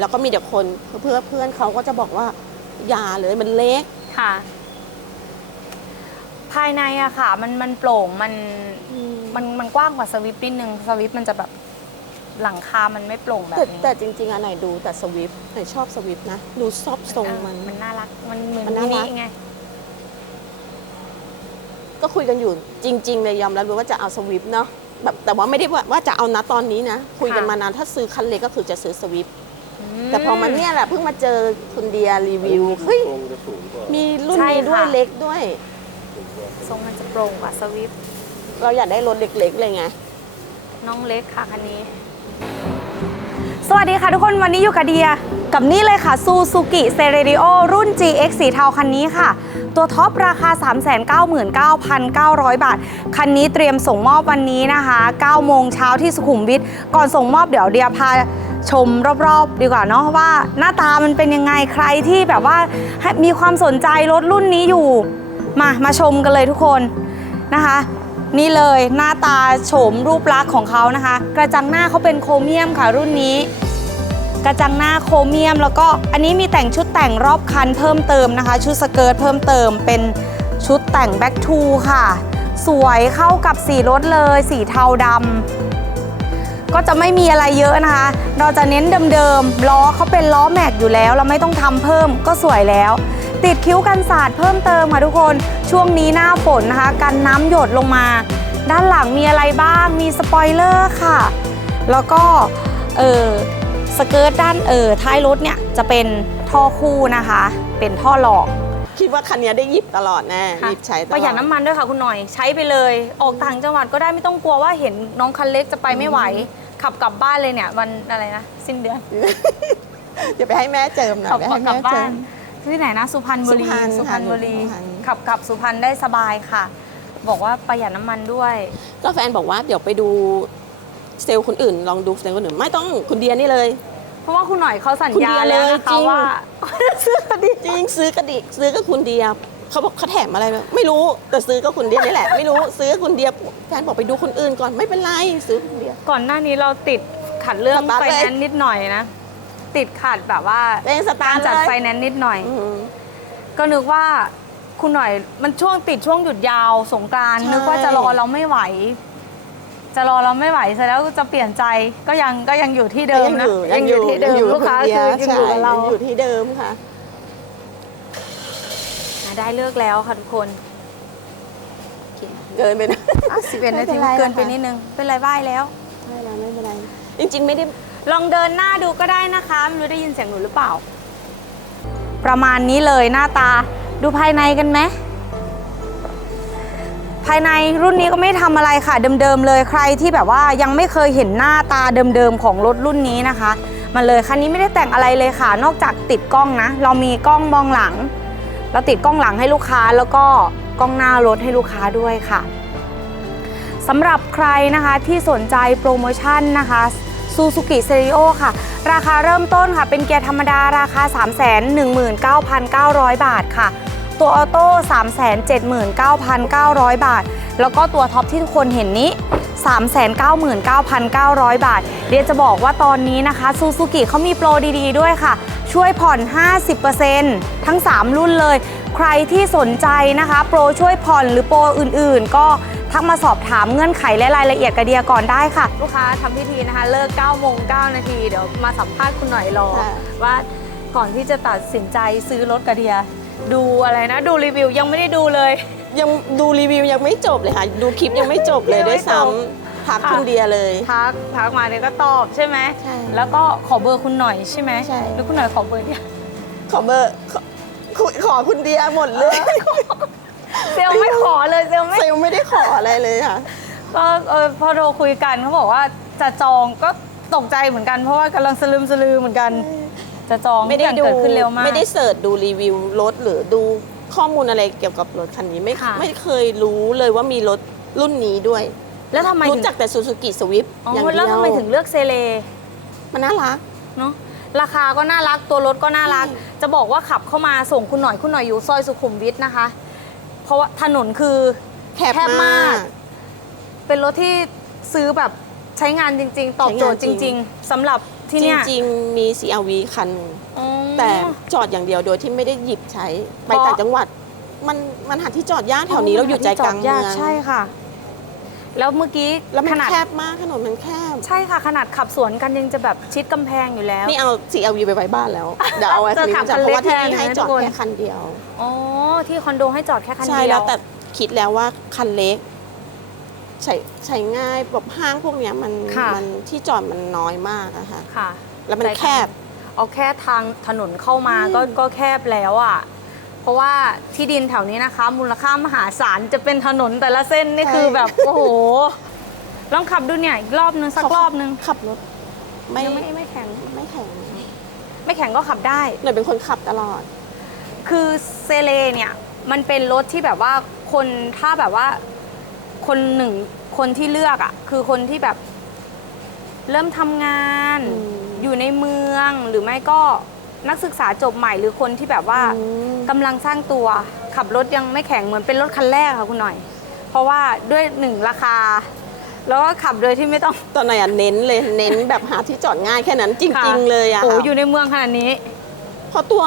แล้วก็มีเด็กคนเพื่อนเพื่อนเขาก็จะบอกว่า อย่าเลยมันเล็กค่ะ ภายในอะค่ะ มันมันโปร่งมันมันมันกว้างกว่าสวิฟต์นิดนึงสวิฟต์มันจะแบบหลังคา มันไม่โปร่งแบบแต่นี้แต่จริงๆอะไหนดูแต่สวิฟไหนชอบสวิฟนะดูซอบทรงมันเออมันน่ารัก มันเหมือนมันมิน่ารันิก ไง ก็คุยกันอยู่จริงๆเลยยอมรับเลยว่าจะเอาสวิฟเนาะแบบแต่ว่าไม่ได้ว่าว่าจะเอานะตอนนี้นะ คุยกันค่ะ มานานถ้าซื้อคันเล็กก็คือจะซื้อสวิฟอื แต่พอมันเนี่ยแหละเพิ่งมาเจอคุณเดียรีวิวเฮ้ยคงจะสูงกว่ามีรุ่นใช่นี้ด้วยค่ะเล็กด้วย สูงกว่าทรงมันจะโปร่งกว่าสวิฟต์เราอยากได้รถเล็กๆเลยไง น้องเล็กค่ะคันนี้ สวัสดีค่ะทุกคนวันนี้อยู่กับเดีย กับนี่เลยค่ะซูซูกิเซเร i ิโอรุ่น GX สีเทาคันนี้ค่ะ ตัวท็อปราคา 399,900 บาท คันนี้เตรียมส่งมอบวันนี้นะคะ 9 โมงเช้าที่สุขุมวิทก่อนส่งมอบเดี๋ยวเดียพา ชมรอบๆ ดีกว่าเนาะว่าหน้าตามันเป็นยังไงใครที่แบบว่ามีความสนใจรถรุ่นนี้อยู่ มามาชมกันเลยทุกคนนะคะ นี่เลยหน้าตาโฉมรูปลักษณ์ของเขานะคะ กระจังหน้าเขาเป็นโครเมียมค่ะรุ่นนี้ กระจังหน้าโครเมียมแล้วก็อันนี้มีแต่งชุดแต่งรอบคันเพิ่มเติมนะคะ ชุดสเกิร์ตเพิ่มเติมเป็นชุดแต่งแบ็คทูค่ะ สวยเข้ากับสีรถเลย สีเทาดำ ก็จะไม่มีอะไรเยอะนะคะ เราจะเน้นเดิมๆล้อเขาเป็นล้อแม็กอยู่แล้ว เราไม่ต้องทำเพิ่มก็สวยแล้ว ติดคิ้วกันสาดเพิ่มเติมค่ะทุกคนช่วงนี้หน้าฝนนะคะ กันน้ำหยดลงมา ด้านหลังมีอะไรบ้างมีสปอยเลอร์ค่ะ แล้วก็เออสเกิร์ตด้านเออท้ายรถเนี่ยจะเป็นท่อคู่นะคะ เป็นท่อหลอกคิดว่าคันนี้ได้หยิบตลอดแน่หยิบใช้ตลอดประหยัดน้ำมันด้วยค่ะคุณหน่อย ใช้ไปเลย ออกต่างจังหวัดก็ได้ไม่ต้องกลัวว่าเห็นน้องคันเล็กจะไปไม่ไหว ขับกลับบ้านเลยเนี่ยวันอะไรนะสิ้นเดือนจะไปให้แม่เจิมหน่อขัยบไปกลัให้บแม่บ้าเจินม ที่ไหนนะสุพรรณบุรีสุพรรณสุพรรณบุรีสุพรรณ ขับกลับสุพรรณได้สบายค่ะ บอกว่าประหยัดน้ำมันด้วย ก็แฟนบอกว่าเดี๋ยวไปดูเซลล์คนอื่น ลองดูเซลล์คนอื่น ไม่ต้องคุณเดียนี่เลย เพราะว่าคุณหน่อยเขาสัญคุณญาเดียแล้วเลยนะจริคะงว่า ซื้อกระดิจริงซื้อกระดิซื้อกับคุณเดีย เขาบอกเขาแถมอะไรไหมไม่รู้แต่ซื้อกับคุณเดียนี่แหละ ไม่รู้ซื้อกับคุณเดียแฟนบอกไปดูคนอื่นก่อนไม่เป็นไรซื้อคุณเดีย ก่อนหน้านี้เราติดขัดเรื่องสตาร์ทไฟเลย แนนซ์นิดหน่อยนะ ติดขัดแบบว่าเองสตาการร์ทจัดเลยไฟแนนซ์นิดหน่อย อืม ก็นึกว่าคุณหน่อยมันช่วงติดช่วงหยุดยาวสงกรานต์ใช่ นึกว่าจะรอเราไม่ไหว จะรอเราไม่ไหวเสร็จแล้วจะเปลี่ยนใจก็ยังก็ยังอยู่ที่เดิมนะยังอยู่ที่เดิมลูกค้าณเดีคืยอยังอยู่กับเราใช่ยังอยู่ที่เดิมค่ะอ่ะได้เลิกแล้วค่ะทุกคนเกินไปนะสิบเอ็ดไม่นาเป็ทีนไรเกินไปนะคะนิดนึง เป็นไรบ้ายแล้วใช่แล้วไม่เป็นไร จริง ๆ ไม่ได้ ลองเดินหน้าดูก็ได้นะคะ ไม่รู้ได้ยินเสียงหนูหรือเปล่า ประมาณนี้เลยหน้าตาดูภายในกันไหมภายในรุ่นนี้ก็ไม่ทำอะไรค่ะ เดิมๆเลยใครที่แบบว่ายังไม่เคยเห็นหน้าตาเดิมๆของรถรุ่นนี้นะคะ มาเลยคันนี้ไม่ได้แต่งอะไรเลยค่ะ นอกจากติดกล้องนะ เรามีกล้องมองหลัง เราติดกล้องหลังให้ลูกค้าแล้วก็กล้องหน้ารถให้ลูกค้าด้วยค่ะสำหรับใครนะคะที่สนใจโปรโมชั่นนะคะซูซูกิเซริโอค่ะ ราคาเริ่มต้นค่ะ เป็นเกียร์ธรรมดาราคา 319,900 บาทค่ะ ตัวออโต้ 379,900 บาท แล้วก็ตัวท็อปที่ทุกคนเห็นนี้ 399,900 บาท เดี๋ยวจะบอกว่าตอนนี้นะคะซูซูกิเขามีโปรดีๆ ด้วยค่ะ ช่วยผ่อน 50%ทั้ง 3 รุ่นเลย ใครที่สนใจนะคะ โปรช่วยผ่อนหรือโปรอื่นๆ ก็ทักมาสอบถามเงื่อนไขและรายละเอียดกับเดียก่อนได้ค่ะ ลูกค้าทำพิธีนะคะ เลิก9โมง9นาทีเดี๋ยวมาสัมภาษณ์คุณหน่อยรอค่ะว่าก่อนที่จะตัดสินใจซื้อรถกับเดีย ดูอะไรนะ ดูรีวิวยังไม่ได้ดูเลย ยังดูรีวิวยังไม่จบเลยค่ะ ดูคลิปยังไม่จบเลยยังไม่ด้วยซ้จบำทักค่ะคุณเดียเลย ทักทักมาเนี่ยก็ตอบใช่ไหมใช่แล้วก็ขอเบอร์คุณหน่อยใช่ไหมใช่หรือคุณหน่อยขอเบอร์เดียขอเบอร์ขอขอขอคุณเดียหมดเลยเซลลไม่ขอเลยเซลลไม่ เซลลไม่ได้ขออะไรเลยค่ะ ก็เออพอโทรคุยกันเขาบอกว่าจะจองก็ตกใจเหมือนกันเพราะว่ากำลังสลืมสลือเหมือนกัน จะจองไม่ได้ทุกอย่างดูเกิดขึ้นเร็วมาก ไม่ได้เสิร์ชดูรีวิวรถหรือดู ข้อมูลอะไรเกี่ยวกับรถคันนี้ไม่ค่ะ ไม่เคยรู้เลยว่ามีรถรุ่นนี้ด้วย แล้วทำไมรู้ถึงจักแต่ซูซูกิสวิฟอ๋ออย่างเดียวแล้วทำไมถึงเลือกเซเลมันน่ารัก เนาะราคาก็น่ารักตัวรถก็น่ารักใช่จะบอกว่าขับเข้ามาส่งคุณหน่อยคุณหน่อยอยู่ซอยสุขุมวิทนะคะ เพราะว่าถนนคือ แคบแคบมามาก ก เป็นรถที่ซื้อแบบใช้งานจริง ๆ ตอบโจทย์ใช้จงานจริริง ง ๆสำหรับที่จเนี่ยริง ๆ มี CRV คันหนึ่ง อ๋อ แต่จอดอย่างเดียวโดยที่ไม่ได้หยิบใช้ไปเพราะต่างจังหวัด มันมันหาที่จอดยากแถวนี้เราอยู่ใจกลางจเมือดองยใช่ค่ะ แล้วเมื่อกี้แล้วมันขนาดแคบมากถนนมันแคบ ใช่ค่ะ ขนาดขับสวนกันยังจะแบบชิดกำแพงอยู่แล้ว นี่เอา CRV ไปไว้บ้านแล้วเดี๋ยวเอาไว้คันนี้จะขับมาจอดเพราะว่าที่นี่คันเล็กให้แทนนะจอดทุกคนแค่คันเดียวอ๋อที่คอนโดให้จอดแค่คันเดียวใช่แล้วแต่คิดแล้วว่าคันเล็กใช้ใช้ง่ายแบบห้างพวกเนี้ยมันค่ะมันที่จอดมันน้อยมากอะค่ะค่ะแล้วมันแคบ เอาแค่ทางถนนเข้ามาก็ก็แคบแล้วอะ เพราะว่าที่ดินแถวนี้นะคะ มูลค่ามหาศาลจะเป็นถนนแต่ละเส้นนี่ใช่คือแบบโอ้โห ลองขับดูเนี่ยอีกรอบนึงสักรอบนึงขับรถ ไม่ยังไม่ไม่แข็งไม่แข็ง ไม่แข็งก็ขับได้หน่อยเป็นคนขับตลอด คือเซเลเนี่ยมันเป็นรถที่แบบว่าคนถ้าแบบว่า คนหนึ่งคนที่เลือกอะ่ะ คือคนที่แบบ เริ่มทำงาน อืมอยู่ในเมืองหรือไม่ก็นักศึกษาจบใหม่หรือคนที่แบบว่าอืม กำลังสร้างตัว ขับรถยังไม่แข็งเหมือนเป็นรถคันแรกค่ะคุณหน่อย เพราะว่าด้วยหนึ่งราคา แล้วก็ขับโดยที่ไม่ต้อง ตอนไหนอะเน้นเลยเน้นแบบหาที่จอดง่ายแค่นั้นจค่ะริง ๆ เลยอะโอ้ค่ะอยู่ในเมืองขนาดนี้ เพราะตัว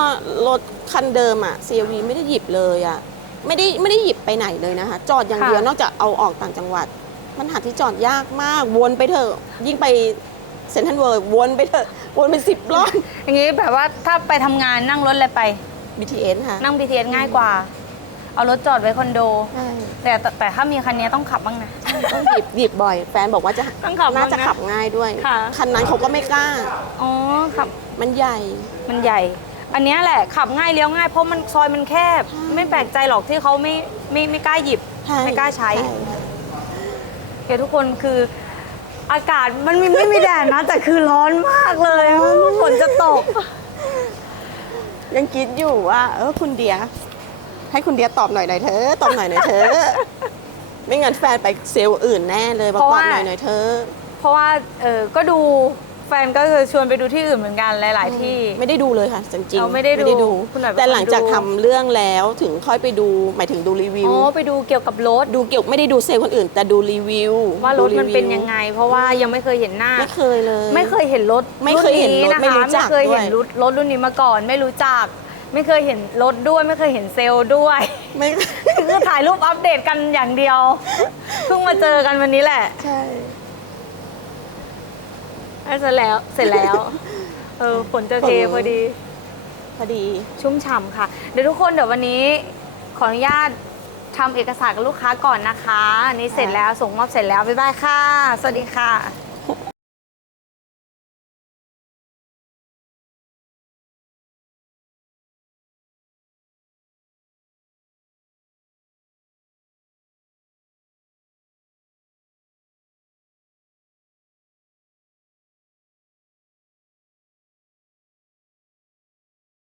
รถคันเดิมอะ CRV ไม่ได้หยิบเลยอะไม่ได้ไม่ได้หยิบไปไหนเลยนะคะ จอดอย่างเดียวค่ะนอกจากเอาออกต่างจังหวัด มันหาที่จอดยากมาก วนไปเถอะ ยิ่งไปเซนทรัลเวิร์วนไปเถอะ วนไปสิบรอบ อย่างนี้แบบว่าถ้าไปทำงานนั่งรถอะไรไป BTS ค่ะนั่ง BTS ง่ายกว่า เอารถจอดไว้คอนโด ใช่แต่แต่แต่ถ้ามีคันนี้ต้องขับบ้างนะ ต้องหยิบหยิบบ่อย แฟนบอกว่าจะต้องขับน่าจะบ้างนะขับง่ายด้วย ค่ะ คันนั้นเขาก็ไม่กล้า อ๋อขับ มันใหญ่ มันใหญ่ อันเนี้ยแหละขับง่ายเลี้ยวง่ายเพราะมันซอยมันแคบใช่ไม่แปลกใจหรอกที่เขาไม่ไม่ไม่กล้าหยิบ ใช่ไม่กล้าใช้ค่ะเดี๋ ยวทุกคนคืออากาศมันมีไม่มีแดดนะ แต่คือร้อนมากเลยฝนจะตก ยังคิดอยู่ว่า เออคุณเดีย ให้คุณเดียตอบหน่อยหน่อยเธอะตอบหน่อยหน่อยเธอะไม่งั้นแฟนไปเซลล์อื่นแน่เลยบอกเพราะตอว่า บหน่อยหน่อยเธอะ เพราะว่าเออก็ดู แฟนก็คือชวนไปดูที่อื่นเหมือนกันหลาย ๆ ที่ ไม่ได้ดูเลยค่ะจริงๆเอาไม่ได้ดูคุณหน่อยเป็นแต่หลังจากคนดูทำเรื่องแล้วถึงค่อยไปดูหมายถึงดูรีวิว อ๋อไปดูเกี่ยวกับรถดูเกี่ยวไม่ได้ดูเซลล์คนอื่น แต่ดูรีวิวว่ารถมันดูเป็นยังไง เพราะว่ายังไม่เคยเห็นหน้า ไม่เคยเลย ไม่เคยเห็นรถไม่เคยเห็นรถนะไม่คะรู้จักไม่เคยเห็นด้วย รถรถรุ่นนี้มาก่อน ไม่รู้จัก ไม่เคยเห็นรถด้วย ไม่เคยเห็นเซลล์ด้วย ไม่ คือถ่ายรูปอัปเดตกันอย่างเดียว เพิ่งมาเจอกันวันนี้แหละ ใช่ เสร็จแล้วเสร็จแล้ว เออฝนจะเทพอดี พอดีชุ่มฉ่ำค่ะ เดี๋ยวทุกคนเดี๋ยววันนี้ขออนุญาตทำเอกสารกับลูกค้าก่อนนะคะ อันนี้เสร็จแล้วส่งมอบเสร็จแล้ว บ๊ายบายค่ะ สวัสดีค่ะ